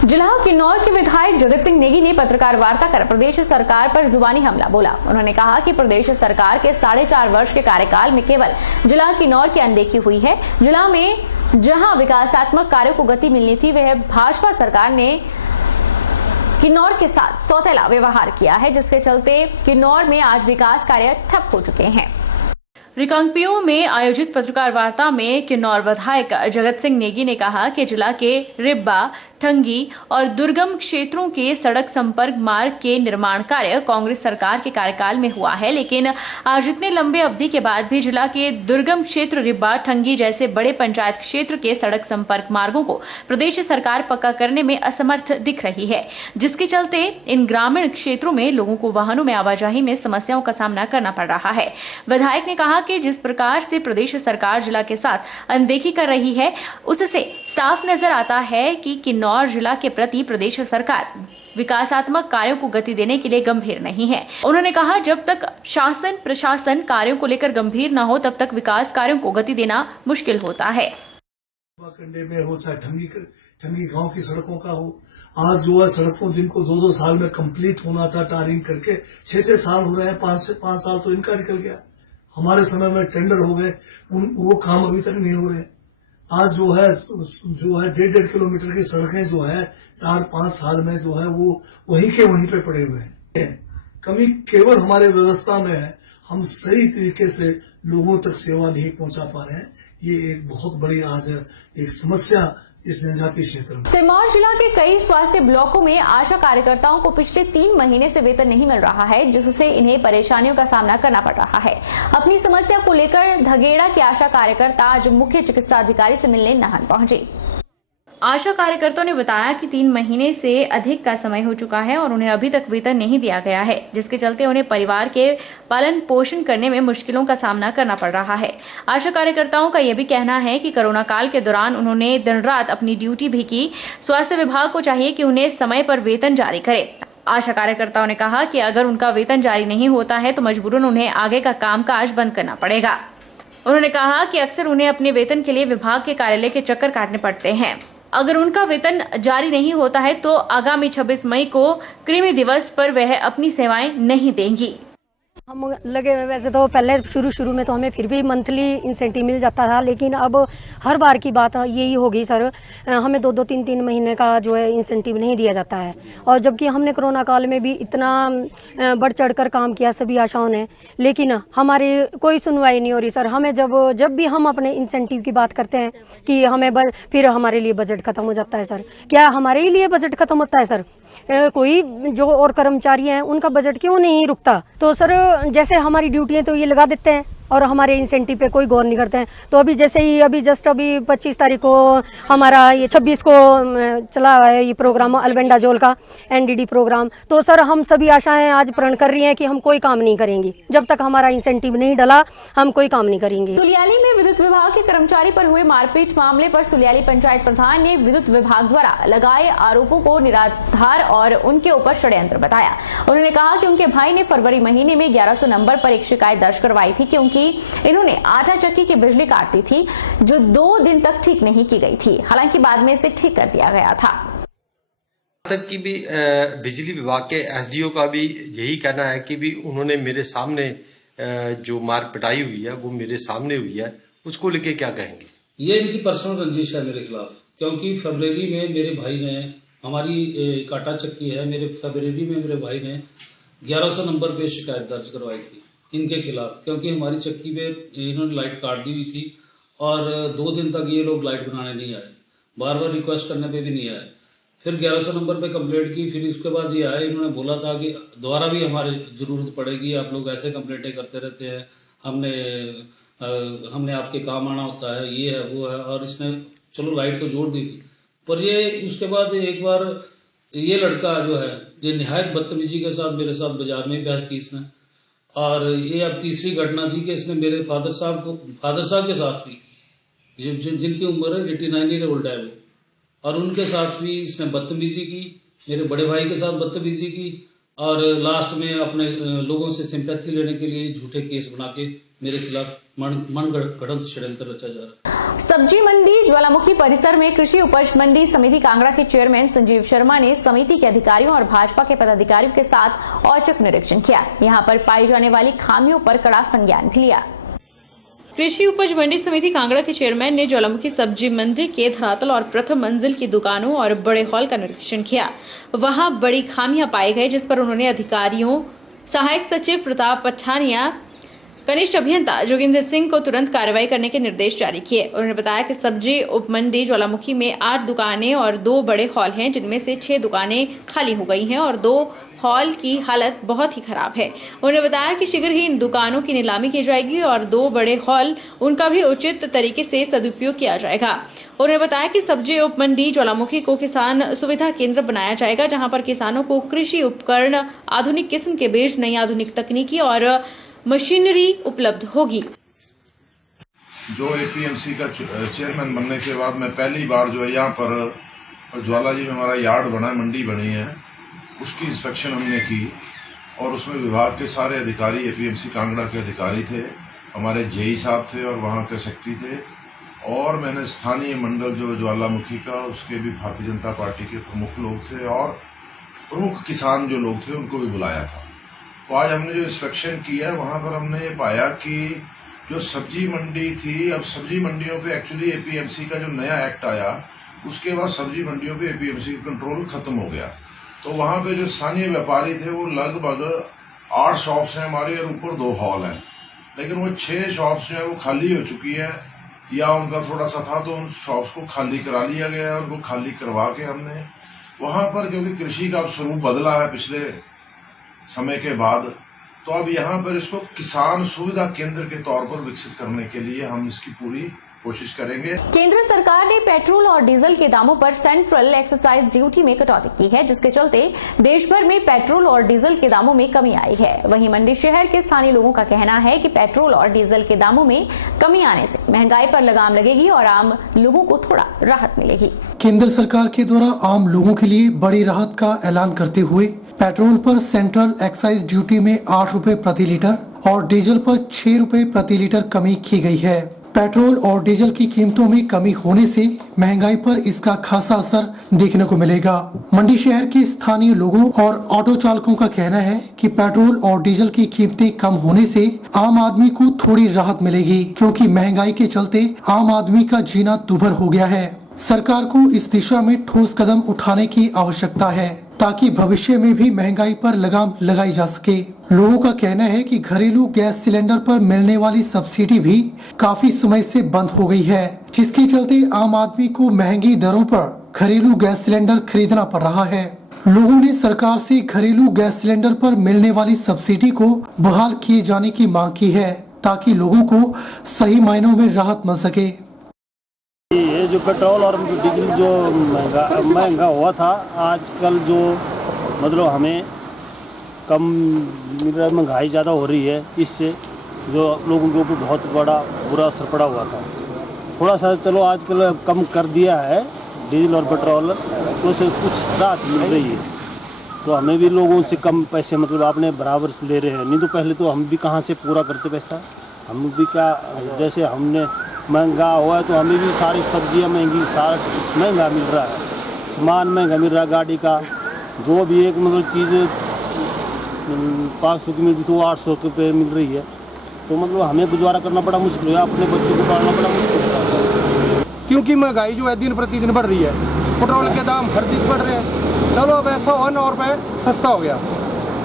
जिला किन्नौर के विधायक जगत सिंह नेगी ने पत्रकार वार्ता कर प्रदेश सरकार पर जुबानी हमला बोला। उन्होंने कहा कि प्रदेश सरकार के 4.5 वर्ष के कार्यकाल में केवल जिला किन्नौर की अनदेखी हुई है। जिला में जहां विकासात्मक कार्यों को गति मिलनी थी, वह भाजपा सरकार ने किन्नौर के साथ सौतेला व्यवहार किया है, जिसके चलते किन्नौर में आज विकास कार्य ठप हो चुके हैं। रिकांगपिओ में आयोजित पत्रकार वार्ता में किन्नौर विधायक जगत सिंह नेगी ने कहा कि जिला के रिब्बा, ठंगी और दुर्गम क्षेत्रों के सड़क संपर्क मार्ग के निर्माण कार्य कांग्रेस सरकार के कार्यकाल में हुआ है, लेकिन आज इतने लंबे अवधि के बाद भी जिला के दुर्गम क्षेत्र रिब्बा, ठंगी जैसे बड़े पंचायत क्षेत्र के सड़क संपर्क मार्गों को प्रदेश सरकार पक्का करने में असमर्थ दिख रही है, जिसके चलते इन ग्रामीण क्षेत्रों में लोगों को वाहनों में आवाजाही में समस्याओं का सामना करना पड़ रहा है। विधायक ने कहा कि जिस प्रकार से प्रदेश सरकार जिला के साथ अनदेखी कर रही है, उससे साफ नजर आता है कि किन्नौर जिला के प्रति प्रदेश सरकार विकासात्मक कार्यों को गति देने के लिए गंभीर नहीं है। उन्होंने कहा, जब तक शासन प्रशासन कार्यों को लेकर गंभीर न हो, तब तक विकास कार्यों को गति देना मुश्किल होता है। कंडे में हो चाहे ठंगी गांव की सड़कों का हो, आज जो है सड़कों जिनको 2-2 साल में कंप्लीट होना था टारिंग करके 6-6 साल हो रहे हैं, 5 साल तो इनका निकल गया। हमारे समय में टेंडर हो गए, वो काम अभी तक नहीं हो रहे। आज जो है 1.5 किलोमीटर की सड़कें जो है 4-5 साल में जो है वो वहीं के वहीं पे पड़े हुए हैं। कमी केवल हमारे व्यवस्था में है, हम सही तरीके से लोगों तक सेवा नहीं पहुंचा पा रहे हैं। ये एक बहुत बड़ी आज एक समस्या इस जनजातीय क्षेत्र में। सिरमौर जिला के कई स्वास्थ्य ब्लॉकों में आशा कार्यकर्ताओं को पिछले 3 महीने से वेतन नहीं मिल रहा है, जिससे इन्हें परेशानियों का सामना करना पड़ रहा है। अपनी समस्या को लेकर धगेड़ा के आशा कार्यकर्ता आज मुख्य चिकित्सा अधिकारी से मिलने नाहन पहुंचे। आशा कार्यकर्ताओं ने बताया कि 3 महीने से अधिक का समय हो चुका है और उन्हें अभी तक वेतन नहीं दिया गया है, जिसके चलते उन्हें परिवार के पालन पोषण करने में मुश्किलों का सामना करना पड़ रहा है। आशा कार्यकर्ताओं का यह भी कहना है कि कोरोना काल के दौरान उन्होंने दिन रात अपनी ड्यूटी भी की। स्वास्थ्य विभाग को चाहिए कि उन्हें समय पर वेतन जारी करे। आशा कार्यकर्ताओं ने कहा कि अगर उनका वेतन जारी नहीं होता है तो मजबूरन उन्हें आगे का कामकाज बंद करना पड़ेगा। उन्होंने कहा कि अक्सर उन्हें अपने वेतन के लिए विभाग के कार्यालय के चक्कर काटने पड़ते हैं। अगर उनका वेतन जारी नहीं होता है तो आगामी 26 मई को कृमि दिवस पर वह अपनी सेवाएं नहीं देंगी। हम लगे वैसे तो पहले शुरू में तो हमें फिर भी मंथली इंसेंटिव मिल जाता था, लेकिन अब हर बार की बात यही होगी सर, हमें 2-2, 3-3 महीने का जो है इंसेंटिव नहीं दिया जाता है। और जबकि हमने कोरोना काल में भी इतना बढ़ चढ़ कर काम किया सभी आशाओं ने, लेकिन हमारी कोई सुनवाई नहीं हो रही सर। हमें जब भी हम अपने इंसेंटिव की बात करते हैं कि हमें फिर हमारे लिए बजट खत्म हो जाता है सर। क्या हमारे लिए बजट खत्म होता है सर? कोई जो और कर्मचारी हैं उनका बजट क्यों नहीं रुकता? तो सर जैसे हमारी ड्यूटी है तो ये लगा देते हैं और हमारे इंसेंटिव पे कोई गौर नहीं करते हैं। तो अभी जैसे ही अभी 25 तारीख को हमारा ये 26 को चला है ये प्रोग्राम अल्बेंडाजोल का NDD प्रोग्राम, तो सर हम सभी आशाएं आज प्रण कर रही हैं कि हम कोई काम नहीं करेंगे जब तक हमारा इंसेंटिव नहीं डला, हम कोई काम नहीं करेंगे। सुलियाली में विद्युत विभाग के कर्मचारी पर हुए मारपीट मामले पर सुलियाली पंचायत प्रधान ने विद्युत विभाग द्वारा लगाए आरोपों को निराधार और उनके ऊपर षड्यंत्र बताया। उन्होंने कहा कि उनके भाई ने फरवरी महीने में 1100 नंबर पर एक शिकायत दर्ज करवाई थी क्योंकि इन्होंने आटा चक्की की बिजली काट दी थी, जो 2 दिन तक ठीक नहीं की गई थी। हालांकि बाद में इसे ठीक कर दिया गया था। तक की भी बिजली विभाग के SDO का भी यही कहना है कि भी उन्होंने मेरे सामने जो मार पिटाई हुई है वो मेरे सामने हुई है, उसको लेके क्या कहेंगे? ये इनकी पर्सनल रंजिश है मेरे खिलाफ, क्योंकि फरवरी में मेरे भाई ने हमारी काटा चक्की है, फरवरी में मेरे भाई ने 1100 नंबर पे शिकायत दर्ज करवाई थी इनके खिलाफ, क्योंकि हमारी चक्की पे इन्होंने लाइट काट दी हुई थी और 2 दिन तक ये लोग लाइट बनाने नहीं आए, बार बार रिक्वेस्ट करने पे भी नहीं आए। फिर 1100 नंबर पे कंप्लेंट की, फिर उसके बाद ये आए, इन्होंने बोला था कि दोबारा भी हमारी जरूरत पड़ेगी, आप लोग ऐसे कंप्लेंटें करते रहते हैं, हमने आपके काम आना होता है, ये है वो है। और इसने चलो लाइट तो जोड़ दी थी, पर ये उसके बाद एक बार ये लड़का जो है ये निहायत बदतमीजी के साथ मेरे साथ बाजार में बहस की इसने। और ये अब तीसरी घटना थी कि इसने मेरे फादर साहब के साथ भी, जिनकी उम्र है 89 ईयर ओल्ड है वो, और उनके साथ भी इसने बदतमीजी की, मेरे बड़े भाई के साथ बदतमीजी की और लास्ट में अपने लोगों से सिंपैथी लेने के लिए झूठे केस बना के मेरे खिलाफ मनगढ़ंत षड्यंत्र रचा जा रहा है। सब्जी मंडी ज्वालामुखी परिसर में कृषि उपज मंडी समिति कांगड़ा के चेयरमैन संजीव शर्मा ने समिति के अधिकारियों और भाजपा के पदाधिकारियों के साथ औचक निरीक्षण किया। यहां पर पाई जाने वाली खामियों पर कड़ा संज्ञान भी लिया। कृषि उपज मंडी समिति कांगड़ा के चेयरमैन ने ज्वालामुखी सब्जी मंडी के धरातल और प्रथम मंजिल की दुकानों और बड़े हॉल का निरीक्षण किया। वहां बड़ी खामियां पाए गए, जिस पर उन्होंने अधिकारियों, सहायक सचिव प्रताप पठानिया, कनिष्ठ अभियंता जोगिंदर सिंह को तुरंत कार्रवाई करने के निर्देश जारी किए। उन्होंने बताया कि सब्जी उपमंडी ज्वालामुखी में 8 दुकानें और 2 बड़े हॉल हैं, जिनमें से 6 दुकानें खाली हो गई हैं और 2 हॉल की हालत बहुत ही खराब है। उन्होंने बताया कि शीघ्र ही इन दुकानों की नीलामी की जाएगी और 2 बड़े हॉल उनका भी उचित तरीके से सदुपयोग किया जाएगा। उन्होंने बताया कि सब्जी उपमंडी ज्वालामुखी को किसान सुविधा केंद्र बनाया जाएगा, जहां पर किसानों को कृषि उपकरण, आधुनिक किस्म के बीज, नई आधुनिक तकनीकी और मशीनरी उपलब्ध होगी। जो एपीएमसी का चेयरमैन बनने के बाद मैं पहली बार जो है यहाँ पर ज्वाला जी में हमारा यार्ड बना है, मंडी बनी है, उसकी इंस्पेक्शन हमने की और उसमें विभाग के सारे अधिकारी, एपीएमसी कांगड़ा के अधिकारी थे, हमारे जेई साहब थे और वहाँ के सेक्रेटरी थे और मैंने स्थानीय मंडल जो ज्वालामुखी का उसके भी भारतीय जनता पार्टी के प्रमुख लोग थे और प्रमुख किसान जो लोग थे उनको भी बुलाया था। तो आज हमने जो इंस्पेक्शन किया है वहाँ पर हमने ये पाया कि जो सब्जी मंडी थी, अब सब्जी मंडियों पे एक्चुअली एपीएमसी का जो नया एक्ट आया उसके बाद सब्जी मंडियों पे एपीएमसी का कंट्रोल खत्म हो गया। तो वहाँ पे जो स्थानीय व्यापारी थे वो लगभग 8 शॉप्स हैं हमारी और ऊपर 2 हॉल हैं, लेकिन वो 6 शॉप्स जो है वो खाली हो चुकी है या उनका थोड़ा सा था तो उन शॉप्स को खाली करा लिया गया है। उनको खाली करवा के हमने वहाँ पर, क्योंकि कृषि का अब स्वरूप बदला है पिछले समय के बाद, तो अब यहाँ पर इसको किसान सुविधा केंद्र के तौर पर विकसित करने के लिए हम इसकी पूरी कोशिश करेंगे। केंद्र सरकार ने पेट्रोल और डीजल के दामों पर सेंट्रल एक्साइज ड्यूटी में कटौती की है, जिसके चलते देश भर में पेट्रोल और डीजल के दामों में कमी आई है। वहीं मंडी शहर के स्थानीय लोगों का कहना है कि पेट्रोल और डीजल के दामों में कमी आने से महंगाई पर लगाम लगेगी और आम लोगों को थोड़ा राहत मिलेगी। केंद्र सरकार के द्वारा आम लोगों के लिए बड़ी राहत का ऐलान करते हुए पेट्रोल पर सेंट्रल एक्साइज ड्यूटी में 8 रुपए प्रति लीटर और डीजल पर 6 रुपए प्रति लीटर कमी की गई है। पेट्रोल और डीजल की कीमतों में कमी होने से महंगाई पर इसका खासा असर देखने को मिलेगा। मंडी शहर के स्थानीय लोगों और ऑटो चालकों का कहना है कि पेट्रोल और डीजल की कीमतें कम होने से आम आदमी को थोड़ी राहत मिलेगी, क्योंकि महंगाई के चलते आम आदमी का जीना दुभर हो गया है। सरकार को इस दिशा में ठोस कदम उठाने की आवश्यकता है ताकि भविष्य में भी महंगाई पर लगाम लगाई जा सके। लोगों का कहना है कि घरेलू गैस सिलेंडर पर मिलने वाली सब्सिडी भी काफी समय से बंद हो गई है, जिसके चलते आम आदमी को महंगी दरों पर घरेलू गैस सिलेंडर खरीदना पड़ रहा है। लोगों ने सरकार से घरेलू गैस सिलेंडर पर मिलने वाली सब्सिडी को बहाल किए जाने की मांग की है ताकि लोगों को सही मायनों में राहत मिल सके। ये जो पेट्रोल और डीजल जो महंगा हुआ था, आजकल जो मतलब हमें कम मिल रहा है, महंगाई ज़्यादा हो रही है, इससे जो लोगों के ऊपर बहुत बड़ा बुरा असर पड़ा हुआ था। थोड़ा सा चलो आजकल कम कर दिया है डीजल और पेट्रोल, तो उससे कुछ राहत मिल रही है। तो हमें भी लोगों से कम पैसे मतलब आपने बराबर से ले रहे हैं, नहीं तो पहले तो हम भी कहाँ से पूरा करते पैसा, हम भी क्या, जैसे हमने महंगा हुआ है तो हमें भी सारी सब्जियां महंगी, सारा कुछ महंगा मिल रहा है, सामान महंगा मिल रहा है, गाड़ी का जो भी एक मतलब चीज़ 500 की मिलती तो 800 रुपये मिल रही है। तो मतलब हमें गुजारा करना बड़ा मुश्किल है, अपने बच्चों को पालना बड़ा मुश्किल है, क्योंकि महंगाई जो है दिन प्रतिदिन बढ़ रही है। पेट्रोल के दाम हर चीज़ बढ़ रहे हैं। चलो अब ऐसा 1 रुपये सस्ता हो गया,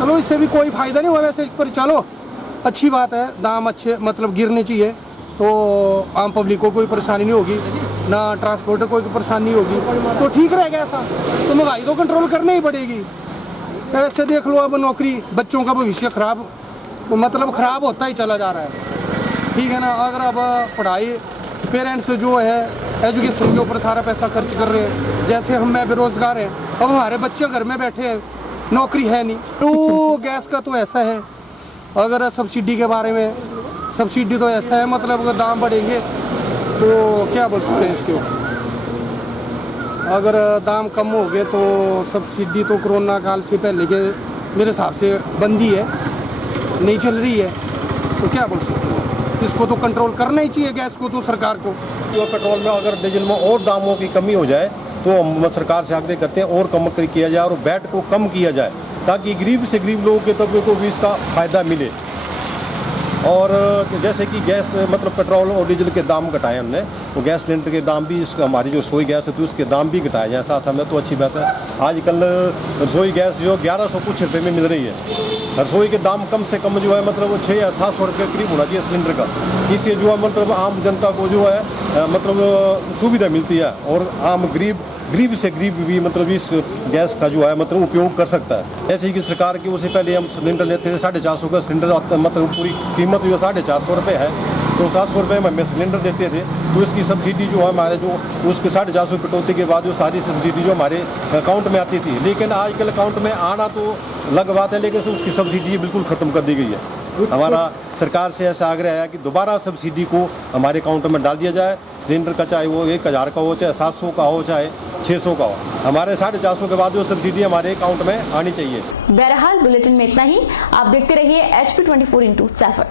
चलो इससे भी कोई फ़ायदा नहीं हुआ वैसे, पर चलो अच्छी बात है, दाम अच्छे मतलब गिरने चाहिए तो आम पब्लिक को कोई परेशानी नहीं होगी, ना ट्रांसपोर्ट को कोई परेशानी होगी, तो ठीक रहेगा। ऐसा तो महंगाई तो कंट्रोल करनी ही पड़ेगी। ऐसे देख लो अब नौकरी, बच्चों का भविष्य खराब मतलब खराब होता ही चला जा रहा है, ठीक है ना। अगर अब पढ़ाई पेरेंट्स जो है एजुकेशन के ऊपर सारा पैसा खर्च कर रहे हैं, जैसे हम मैं बेरोजगार हैं, अब हमारे बच्चे घर में बैठे हैं, नौकरी है नहीं। तो गैस का तो ऐसा है, अगर सब्सिडी के बारे में, सब्सिडी तो ऐसा है मतलब अगर दाम बढ़ेंगे तो क्या बोल सकते हैं इसके ऊपर, अगर दाम कम हो गए तो सब्सिडी तो कोरोना काल से पहले के मेरे हिसाब से बंदी है, नहीं चल रही है, तो क्या बोल सकते हैं। इसको तो कंट्रोल करना ही चाहिए गैस को तो सरकार को। जो पेट्रोल में अगर डीजल में और दामों की कमी हो जाए तो हम सरकार से आग्रह करते हैं और कम किया जाए और वैट को कम किया जाए ताकि गरीब से गरीब लोगों के तबके को भी इसका फ़ायदा मिले। और जैसे कि गैस मतलब पेट्रोल और डीजल के दाम घटाए हमने, तो गैस सिलेंडर के दाम भी हमारी जो रसोई गैस है तो उसके दाम भी घटाए जाए साथ हमें, तो अच्छी बात है। आजकल रसोई गैस जो 1100 कुछ रुपये में मिल रही है। रसोई के दाम कम से कम जो है मतलब 600 या 700 रुपये करीब होना चाहिए सिलेंडर का। इससे जो है मतलब आम जनता को जो है मतलब सुविधा मिलती है और आम गरीब से गरीब भी मतलब इस गैस का जो है मतलब उपयोग कर सकता है। जैसे कि सरकार की उससे पहले हम सिलेंडर लेते थे 450 का सिलेंडर, मतलब पूरी कीमत जो 450 रुपये है, तो 700 रुपये में हमें सिलेंडर देते थे। तो इसकी सब्सिडी जो है हमारे जो उसके 450 कटौती के बाद जो सारी सब्सिडी जो हमारे अकाउंट में आती थी, लेकिन आजकल अकाउंट में आना तो अलग बात है, लेकिन उसकी सब्सिडी बिल्कुल ख़त्म कर दी गई है। हमारा सरकार से ऐसा आग्रह है कि दोबारा सब्सिडी को हमारे अकाउंट में डाल दिया जाए। सिलेंडर का चाहे वो 1000 का हो, चाहे 700 का हो, चाहे 600 का हो, हमारे 450 के बाद जो सब्सिडी हमारे अकाउंट में आनी चाहिए। बहरहाल बुलेटिन में इतना ही। आप देखते रहिए HP 24x7।